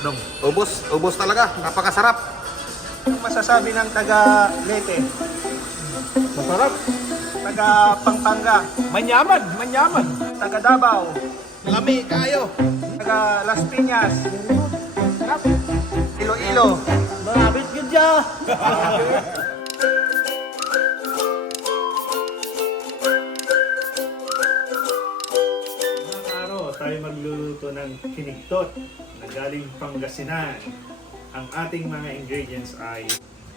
Dong, ubos talaga. Napakasarap. Masasabi ng taga Leyte, Masarap. taga Pampanga, Manyaman. taga Davao, Lami kayo. taga Las Piñas, Iloilo. Malapit yun dyan. Mga karo, tayo magluluto ng kinigtot na galing Pangasinan. Ang ating mga ingredients ay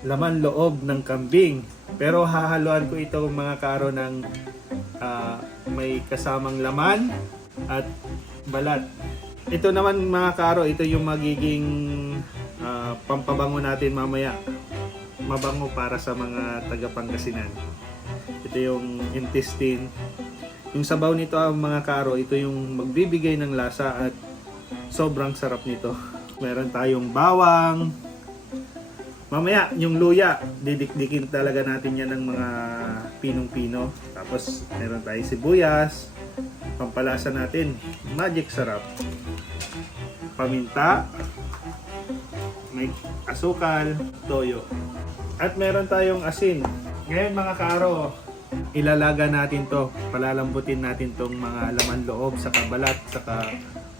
laman loob ng kambing. Pero hahaluan ko ito mga karo ng may kasamang laman at balat. Ito naman mga karo, ito yung magiging pampabango natin mamaya. Mabango para sa mga taga Pangasinan. Ito yung intestine. Yung sabaw nito mga karo, ito yung magbibigay ng lasa at sobrang sarap nito. Meron tayong bawang. Mamaya, yung luya, didikdikin talaga natin yan ng mga pinong-pino. Tapos, meron tayong sibuyas. Pampalasa natin, magic sarap. Paminta. May asukal, toyo. At meron tayong asin. Ngayon mga karo, ilalaga natin to, palalambutin natin tong mga laman loob sa kabalat, saka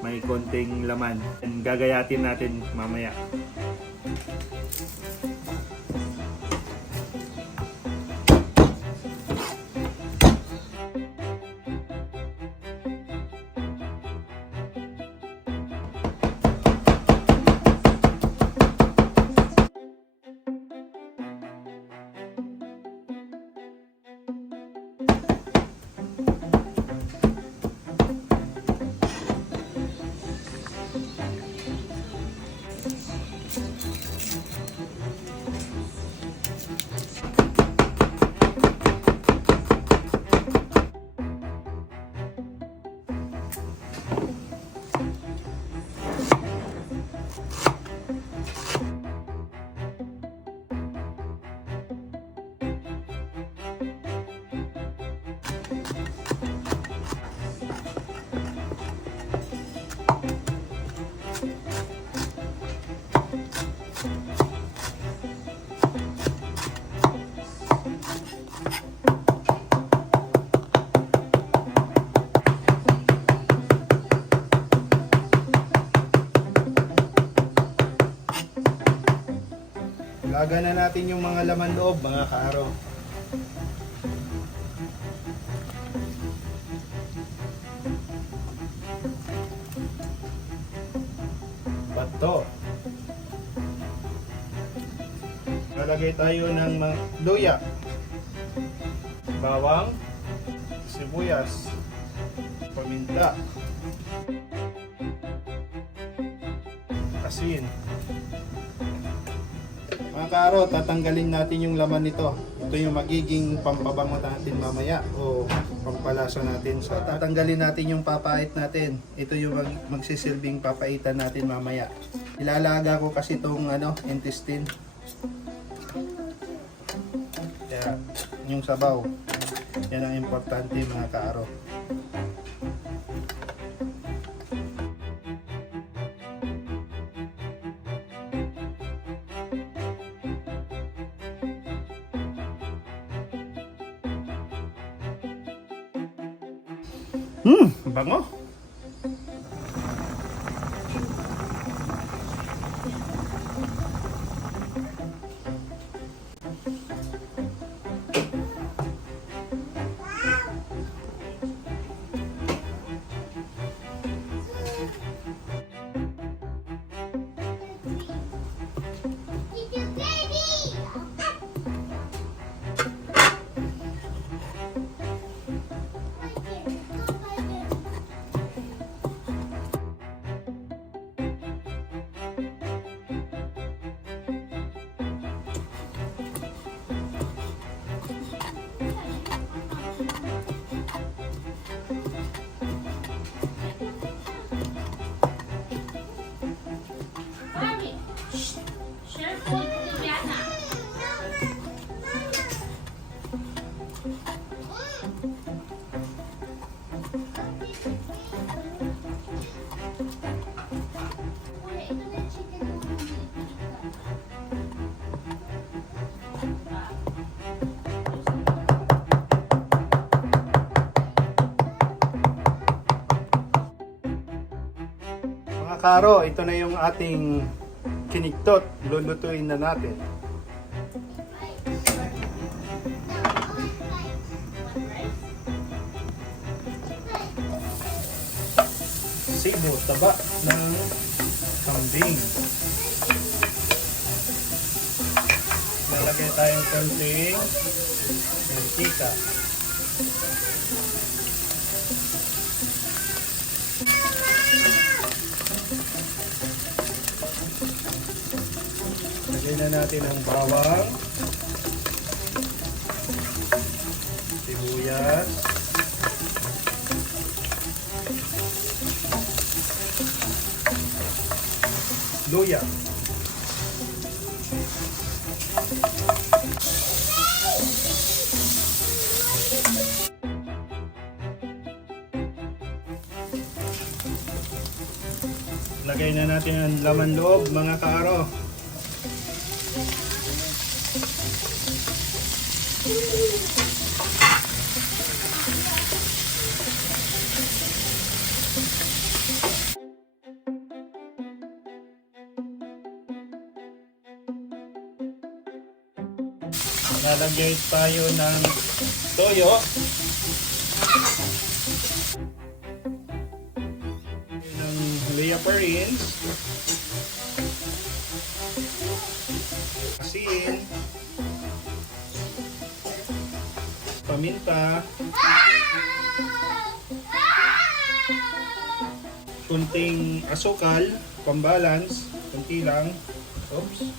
may konting laman. And gagayatin natin mamaya. Laga na natin yung mga laman loob, mga kaaro. Bato. Lalagay tayo ng luya, bawang, sibuyas, paminta, asin. Mga kaaro, tatanggalin natin yung laman nito. Ito yung magiging pampabango natin mamaya o pampalasa natin. So, tatanggalin natin yung papait natin. Ito yung magsisilbing papaitan natin mamaya. Ilalaga ko kasi itong intestine. Kaya, yung sabaw. Yan ang importante mga kaaro. Bango. Mga karo, ito na yung ating kiniktot. Lulutuin na natin. Sibo, taba ng kambing. Lalagay tayong konting mantika. Lagay na natin ang bawang, sibuyas, luya. Lagay na natin ang laman loob, mga kaaro. Lalagay tayo ng toyo. Ng Lea Perrins. Asin. Paminta. Kunting asukal, pambalance, kunti lang. Oops.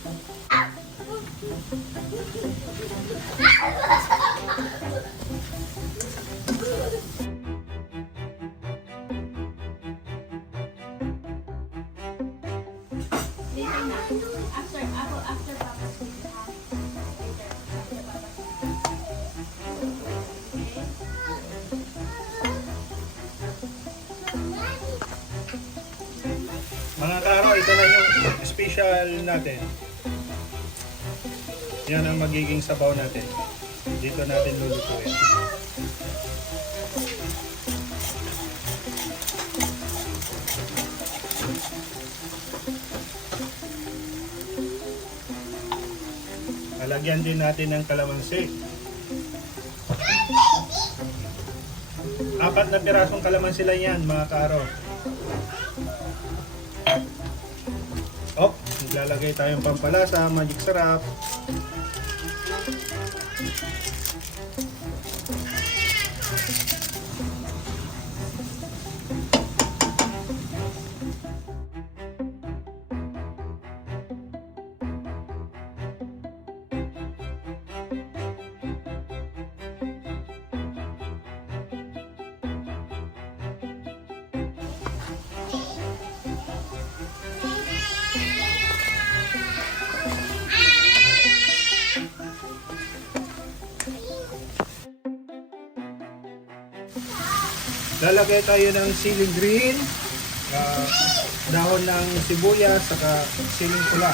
After Papa's food, later. After Papa's food. Mga karo, ito na yung special natin. Yan ang magiging sabaw natin. Dito natin lulutuin. Lalagyan din natin ng kalamansi. 4 na pirasong kalamansi lang yan, mga karo. Maglalagay tayong pampalasa, magic sarap. Lalagay tayo ng siling green, dahon ng sibuyas, saka siling pula.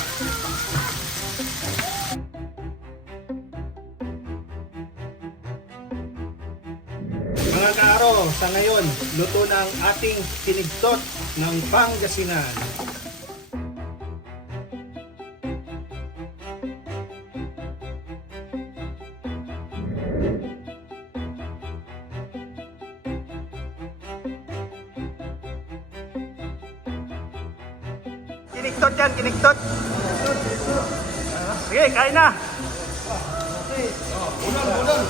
Mga kaaro, sa ngayon, luto na ang ating kinigtot ng Pangasinan. Kiniktot yan, kiniktot. Sige, kain na. Budol.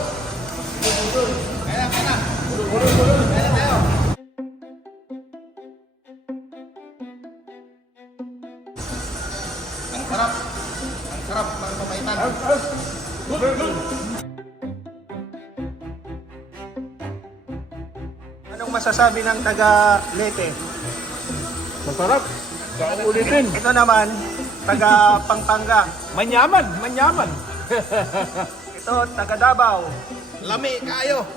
Kain na. Budol. Kain na tayo. Ang sarap. Ang sarap ng pamaitan. Anong masasabi ng taga Leyte? Masarap. Ulitin. Ito naman, taga Pampanga. Manyaman. Ito, taga Davao. Lami kayo.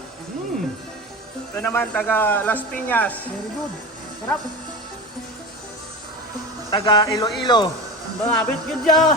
Ito naman, taga Las Piñas. Very good. Sarap. Taga Iloilo. Malapit ka dyan.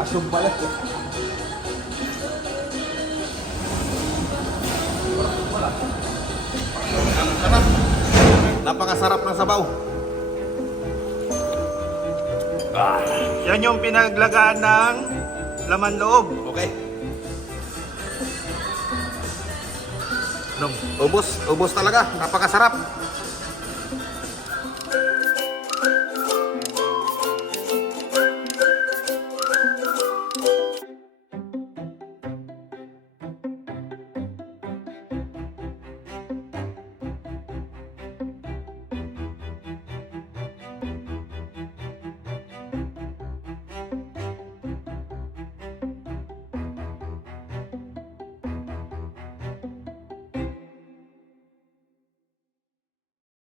Asong pala. Sarap. Napakasarap ng sabaw. Yan yung pinaglagaan ng laman loob. Okay. Nung Ubos talaga. Napakasarap.